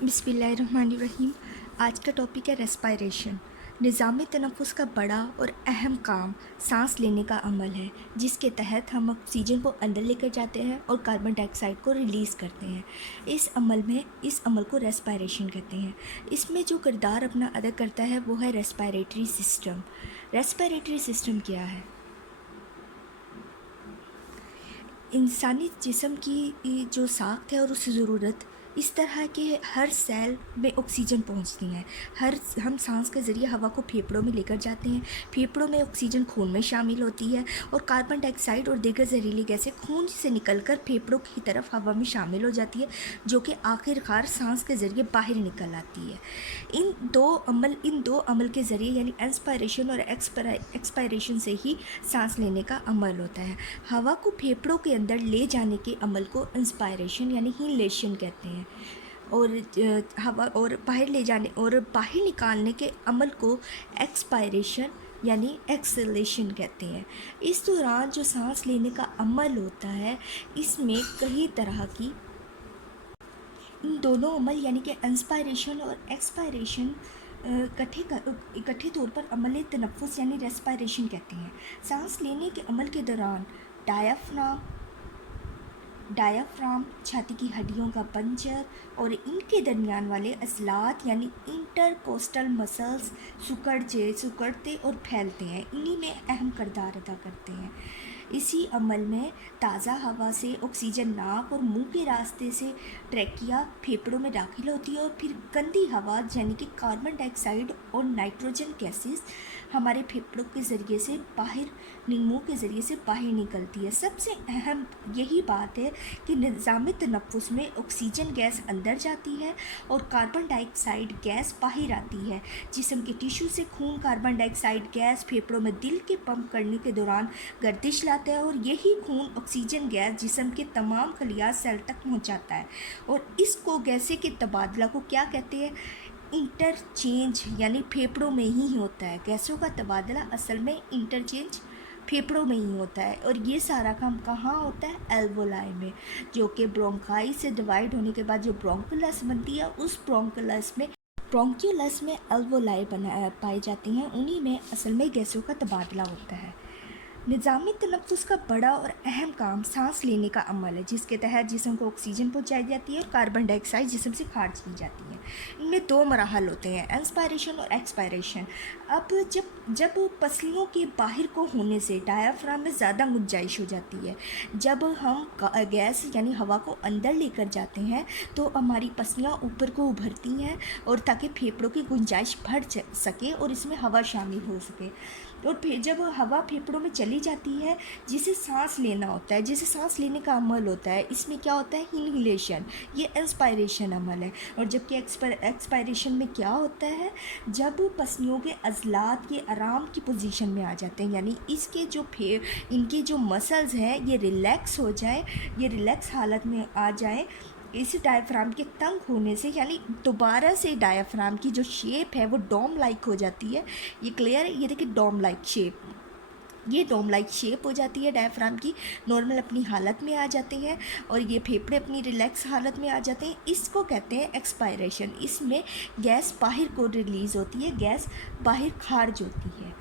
बिस्मिल्लाहिर्रहमानिर्रहीम। आज का टॉपिक है रेस्पायरेशन। निज़ाम तनफ़ुस का बड़ा और अहम काम सांस लेने का अमल है, जिसके तहत हम ऑक्सीजन को अंदर लेकर जाते हैं और कार्बन डाइऑक्साइड को रिलीज़ करते हैं। इस अमल को रेस्पायरेशन कहते हैं। इसमें जो किरदार अपना अदा करता है वो है रेस्पायरेटरी सिस्टम। रेस्पायरेटरी सिस्टम क्या है? इंसानी जिस्म की जो साख्त है और उसकी ज़रूरत इस तरह के हर सेल में ऑक्सीजन पहुंचती है। हम सांस के ज़रिए हवा को फेफड़ों में लेकर जाते हैं। फेफड़ों में ऑक्सीजन खून में शामिल होती है और कार्बन डाइऑक्साइड और दीगर जहरीली गैसें खून से निकलकर फेफड़ों की तरफ हवा में शामिल हो जाती है, जो कि आखिरकार सांस के ज़रिए बाहर निकल आती है। इन दो अमल के ज़रिए यानी इंस्पायरेशन और एक्सपायरेशन से ही सांस लेने का अमल होता है। हवा को फेफड़ों के अंदर ले जाने के अमल को इंस्पायरेशन यानी इनहेलेशन कहते हैं, और हवा और बाहर ले जाने और बाहर निकालने के अमल को एक्सपायरेशन यानी एक्सलेशन कहते हैं। इस दौरान जो सांस लेने का अमल होता है, इसमें कई तरह की इन दोनों अमल यानी कि इंस्पायरेशन और एक्सपायरेशन इकट्ठे तौर पर अमल तनफ़ुस यानी रेस्पायरेशन कहते हैं। सांस लेने के अमल के दौरान डायाफ्राम, छाती की हड्डियों का पंजर और इनके दरमियान वाले अज़लात यानी इंटरकोस्टल मसल्स सिकुड़ते और फैलते हैं। इन्हीं में अहम किरदार अदा करते हैं। इसी अमल में ताज़ा हवा से ऑक्सीजन नाक और मुंह के रास्ते से ट्रैकिया फेफड़ों में दाखिल होती है और फिर गंदी हवा यानी कि कार्बन डाइऑक्साइड और नाइट्रोजन गैसेस हमारे फेफड़ों के ज़रिए से मुंह के ज़रिए से बाहर निकलती है। सबसे अहम यही बात है कि निज़ाम तनफ़ुस में ऑक्सीजन गैस अंदर जाती है और कार्बन डाइऑक्साइड गैस बाहर आती है। जिस्म के टिश्यू से खून कार्बन डाइऑक्साइड गैस फेफड़ों में दिल के पंप करने के दौरान गर्दिश लाता है और यही खून ऑक्सीजन गैस जिस्म के तमाम खलिया सेल तक पहुँचाता है। और इसको गैसें के तबादला को क्या कहते हैं? इंटरचेंज यानी फेफड़ों में ही होता है। गैसों का तबादला असल में इंटरचेंज फेफड़ों में ही होता है। और ये सारा काम कहाँ होता है? एल्वोलाई में, जो कि ब्रोंकाई से डिवाइड होने के बाद जो ब्रोंकुलस बनती है, उस ब्रोंक्यूलस में एल्वोलाई पाई जाती हैं। उन्हीं में असल में गैसों का तबादला होता है। निज़ामी तनफ़ुस का बड़ा और अहम काम सांस लेने का अमल है, जिसके तहत जिस्म को ऑक्सीजन पहुंचाई जाती है और कार्बन डाइऑक्साइड जिस्म से खारिज की जाती है। इनमें दो मराहल होते हैं, इंस्पायरेशन और एक्सपायरेशन। अब जब पसलियों के बाहर को होने से डायाफ्राम में ज़्यादा गुंजाइश हो जाती है। जब हम गैस यानी हवा को अंदर लेकर जाते हैं तो हमारी पसलियाँ ऊपर को उभरती हैं, और ताकि फेफड़ों की गुंजाइश बढ़ सके और इसमें हवा शामिल हो सके। और फिर जब हवा फेफड़ों में चली जाती है, जिसे सांस लेना होता है, जिसे सांस लेने का अमल होता है, इसमें क्या होता है? इनहेलेशन। ये इंस्पायरेशन अमल है। और जबकि एक्सपायरेशन में क्या होता है? जब पसलियों के अज़लात के आराम की पोजीशन में आ जाते हैं, यानी इनके जो मसल्स हैं ये रिलैक्स हो जाए, ये रिलैक्स हालत में आ जाए। इस डायफ्राम के तंग होने से यानी दोबारा से डायफ्राम की जो शेप है वो डोम लाइक हो जाती है। ये क्लियर है? ये देखिए डोम लाइक शेप हो जाती है डायफ्राम की, नॉर्मल अपनी हालत में आ जाते हैं और ये फेफड़े अपनी रिलैक्स हालत में आ जाते हैं। इसको कहते हैं एक्सपायरेशन। इसमें गैस बाहर को रिलीज़ होती है, गैस बाहर खारिज होती है।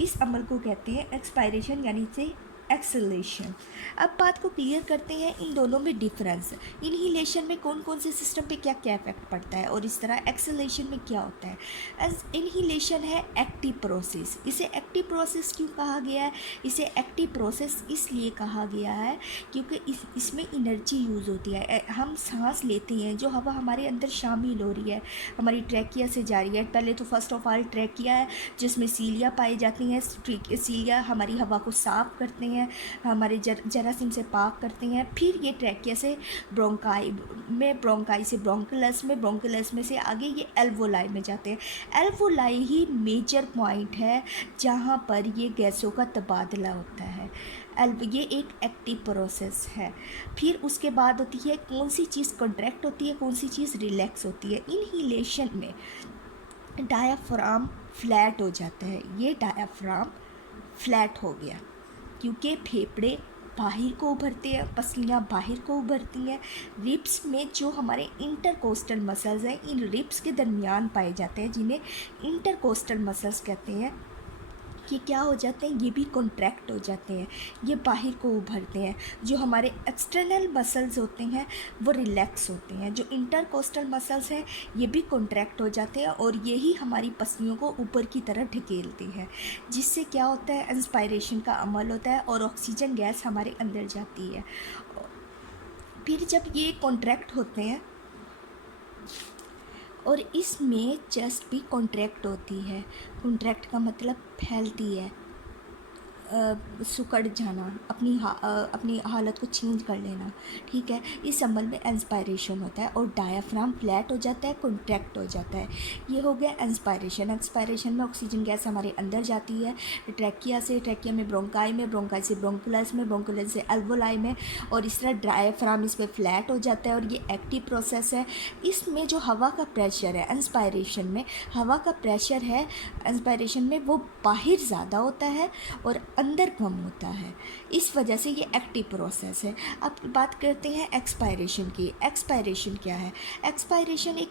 इस अमल को कहते हैं एक्सपायरेशन यानी से एक्सलेशन। अब बात को क्लियर करते हैं इन दोनों में डिफरेंस। इनहेलेशन में कौन कौन से सिस्टम पे क्या क्या इफेक्ट पड़ता है और इस तरह एक्सलेशन में क्या होता है। इनहेलेशन है एक्टिव प्रोसेस। इसे एक्टिव प्रोसेस क्यों कहा गया है? इसे एक्टिव प्रोसेस इसलिए कहा गया है क्योंकि इसमें एनर्जी यूज़ होती है। हम सांस लेते हैं, जो हवा हमारे अंदर शामिल हो रही है हमारी ट्रैकिया से जा रही है। पहले तो फर्स्ट ऑफ ऑल ट्रैकिया है, जिसमें सीलिया पाई जाती हैं। सीलिया हमारी हवा को साफ़ करते हैं, हमारे जरासीम से पाक करते हैं। फिर ये ट्रैकिया से ब्रोंकाई से ब्रोंकुलस में से आगे ये एल्वोलाई में जाते हैं। एल्वोलाई ही मेजर पॉइंट है जहाँ पर ये गैसों का तबादला होता है। ये एक एक्टिव प्रोसेस है। फिर उसके बाद होती है कौन सी चीज़ कॉन्ट्रैक्ट होती है, कौन सी चीज़ रिलैक्स होती है। इनहेलेशन में डायाफ्राम फ्लैट हो जाता है। ये डायाफ्राम फ्लैट हो गया क्योंकि फेफड़े बाहर को उभरते हैं, पसलियाँ बाहर को उभरती हैं। रिब्स में जो हमारे इंटरकोस्टल मसल्स हैं, इन रिब्स के दरमियान पाए जाते हैं, जिन्हें इंटरकोस्टल मसल्स कहते हैं। ये क्या हो जाते हैं, ये भी कॉन्ट्रैक्ट हो जाते हैं, ये बाहर को उभरते हैं। जो हमारे एक्सटर्नल मसल्स होते हैं वो रिलैक्स होते हैं, जो इंटरकोस्टल मसल्स हैं ये भी कॉन्ट्रैक्ट हो जाते हैं, और यही हमारी पसलियों को ऊपर की तरफ ढकेलते हैं, जिससे क्या होता है, इंस्पायरेशन का अमल होता है और ऑक्सीजन गैस हमारे अंदर जाती है। फिर जब ये कॉन्ट्रैक्ट होते हैं और इसमें चेस्ट भी कॉन्ट्रैक्ट होती है। कॉन्ट्रैक्ट का मतलब फैलती है, सुकड़ जाना, अपनी हालत को चेंज कर लेना, ठीक है। इस अमल में इंस्पायरेशन होता है और डायाफ्राम फ्लैट हो जाता है, कॉन्ट्रैक्ट हो जाता है। ये हो गया इंस्पायरेशन। इंस्पायरेशन में ऑक्सीजन गैस हमारे अंदर जाती है ट्रैकिया से, ट्रैकिया में ब्रोंकाई में, ब्रोंकाई से ब्रोंकुलस में, ब्रोंकुलस से एल्वोलाई में, और इस तरह डायाफ्राम इस पर फ्लैट हो जाता है और ये एक्टिव प्रोसेस है। इसमें जो हवा का प्रेशर है, इंस्पायरेशन में हवा का प्रेशर है, इंस्पायरेशन में वो बाहर ज़्यादा होता है और अंदर कम होता है, इस वजह से ये एक्टिव प्रोसेस है। अब बात करते हैं एक्सपायरेशन की। एक्सपायरेशन क्या है? एक्सपायरेशन एक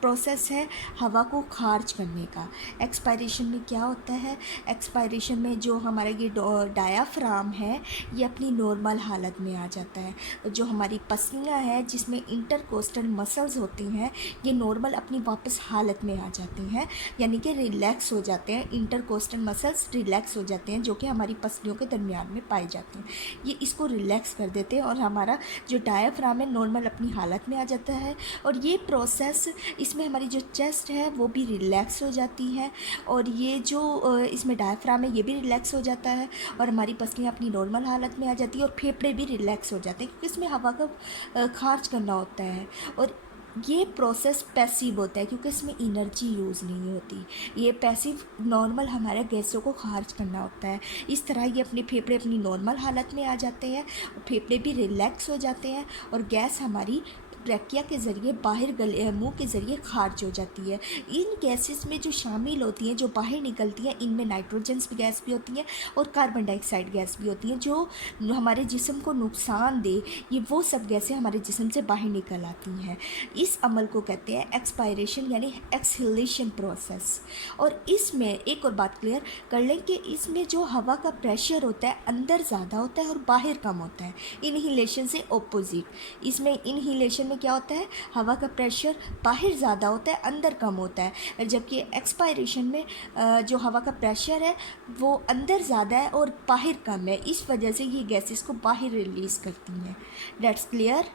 प्रोसेस है हवा को खारिज करने का। एक्सपायरेशन में क्या होता है, एक्सपायरेशन में जो हमारा ये डायाफ्राम है ये अपनी नॉर्मल हालत में आ जाता है। जो हमारी पसलियाँ हैं जिसमें इंटरकोस्टल मसल्स होती हैं, ये नॉर्मल अपनी वापस हालत में आ जाती हैं, यानी कि रिलैक्स हो जाते हैं। इंटरकोस्टल मसल्स रिलैक्स हो जाते हैं जो कि हमारी पसलियों के दरमियान में पाए जाते हैं। ये इसको रिलैक्स कर देते हैं और हमारा जो डायाफ्राम है नॉर्मल अपनी हालत में आ जाता है। और ये प्रोसेस, इसमें हमारी जो चेस्ट है वो भी रिलैक्स हो जाती है, और ये जो इसमें डायाफ्राम है ये भी रिलैक्स हो जाता है, और हमारी पसलियाँ अपनी नॉर्मल हालत में आ जाती है, और फेफड़े भी रिलैक्स हो जाते हैं क्योंकि इसमें हवा का खारिज करना होता है। और ये प्रोसेस पैसिव होता है क्योंकि इसमें एनर्जी यूज़ नहीं होती। ये पैसिव नॉर्मल हमारे गैसों को खारिज करना होता है। इस तरह ये अपने फेफड़े अपनी नॉर्मल हालत में आ जाते हैं, फेफड़े भी रिलैक्स हो जाते हैं, और गैस हमारी ट्रैकिया के ज़रिए बाहर गले मुंह के ज़रिए खारिज हो जाती है। इन गैसेस में जो शामिल होती हैं, जो बाहर निकलती हैं, इनमें नाइट्रोजन गैस भी होती है और कार्बन डाइऑक्साइड गैस भी होती है, जो हमारे जिस्म को नुकसान दे। ये वो सब गैसें हमारे जिस्म से बाहर निकल आती हैं। इस अमल को कहते हैं एक्सपायरेशन यानी एक्सहेलेशन प्रोसेस। और इसमें एक और बात क्लियर कर लें कि इसमें जो हवा का प्रेशर होता है अंदर ज़्यादा होता है और बाहर कम होता है, इनहेलेशन से ऑपोजिट। इसमें इनहेलेशन में क्या होता है, हवा का प्रेशर बाहर ज़्यादा होता है, अंदर कम होता है, जबकि एक्सपायरेशन में जो हवा का प्रेशर है वो अंदर ज़्यादा है और बाहर कम है। इस वजह से ये गैसेस को बाहर रिलीज़ करती हैं। That's clear.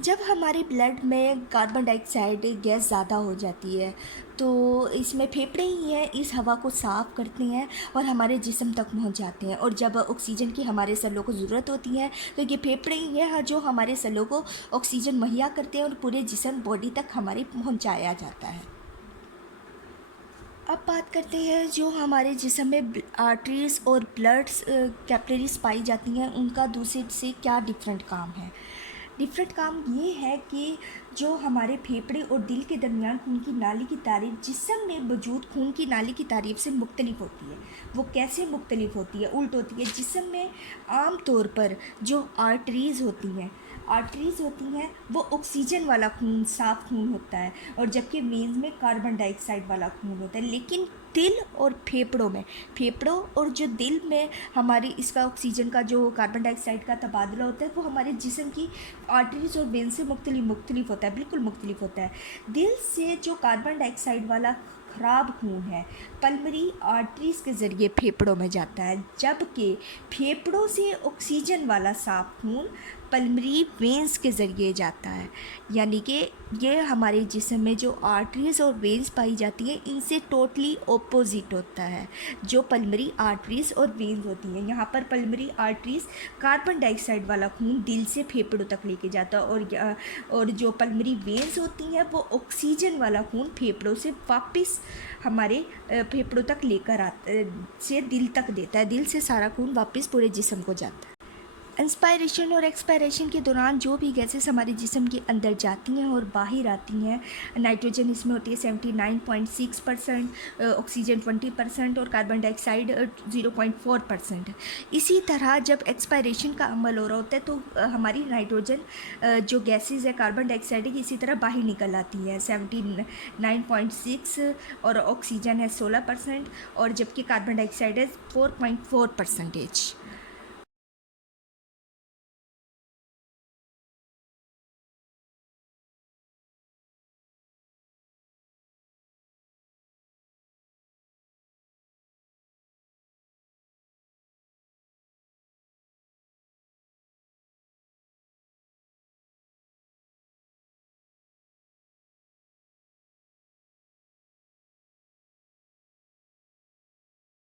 जब हमारे ब्लड में कार्बन डाइऑक्साइड गैस ज़्यादा हो जाती है तो इसमें फेफड़े ही हैं, इस हवा को साफ़ करते हैं और हमारे जिस्म तक पहुंच जाते हैं। और जब ऑक्सीजन की हमारे सेलों को ज़रूरत होती है तो ये फेफड़े ही हैं जो हमारे सेलों को ऑक्सीजन मुहैया करते हैं और पूरे जिस्म बॉडी तक हमारे पहुंचाया जाता है। अब बात करते हैं जो हमारे जिस्म में आर्टरीज़ और ब्लड्स कैपिलरीज पाई जाती हैं, उनका दूसरे से क्या डिफरेंट काम है। डिफरेंट काम ये है कि जो हमारे फेफड़े और दिल के दरमियान खून की नाली की तारीफ जिस्म में मौजूद खून की नाली की तारीफ से मुख्तलिफ होती है। वो कैसे मुख्तलिफ होती है, उल्ट होती है। जिस्म में आम तौर पर जो आर्टरीज़ होती हैं वो ऑक्सीजन वाला खून, साफ़ खून होता है, और जबकि वेन्स में कार्बन डाइऑक्साइड वाला खून होता है। लेकिन दिल और फेफड़ों और जो दिल में हमारी इसका ऑक्सीजन का जो कार्बन डाइऑक्साइड का तबादला होता है वो हमारे जिस्म की आर्टरीज और वेन से मुख्तलिफ होता है, बिल्कुल मुख्तलिफ होता है। दिल से जो कार्बन डाइऑक्साइड वाला ख़राब खून है पल्मरी आर्टरीज़ के ज़रिए फेफड़ों में जाता है, जबकि फेफड़ों से ऑक्सीजन वाला साफ़ खून पल्मरी वेंस के ज़रिए जाता है। यानी कि ये हमारे जिस्म में जो आर्टरीज़ और वेंस पाई जाती हैं इनसे टोटली ऑपोजिट होता है जो पल्मरी आर्टरीज़ और वेंस होती हैं। यहाँ पर पल्मरी आर्टरीज़ कार्बन डाइऑक्साइड वाला खून दिल से फेफड़ों तक लेके जाता है, और जो पल्मरी वेंस होती हैं वो ऑक्सीजन वाला खून फेफड़ों से वापस हमारे फेफड़ों तक लेकर आता से दिल तक देता है। दिल से सारा खून वापस पूरे जिस्म को जाता है। इंस्पायरेशन और एक्सपायरेशन के दौरान जो भी गैसेस हमारे जिस्म के अंदर जाती हैं और बाहर आती हैं, नाइट्रोजन इसमें होती है 79.6%, ऑक्सीजन 20% और कार्बन डाइऑक्साइड 0.4%। इसी तरह जब एक्सपायरेशन का अमल हो रहा होता है तो हमारी नाइट्रोजन जो गैसेस है, कार्बन डाइऑक्साइड है, इसी तरह बाहर निकल आती है 79.6, और ऑक्सीजन है 16%, और जबकि कार्बन डाइऑक्साइड है 4.4%।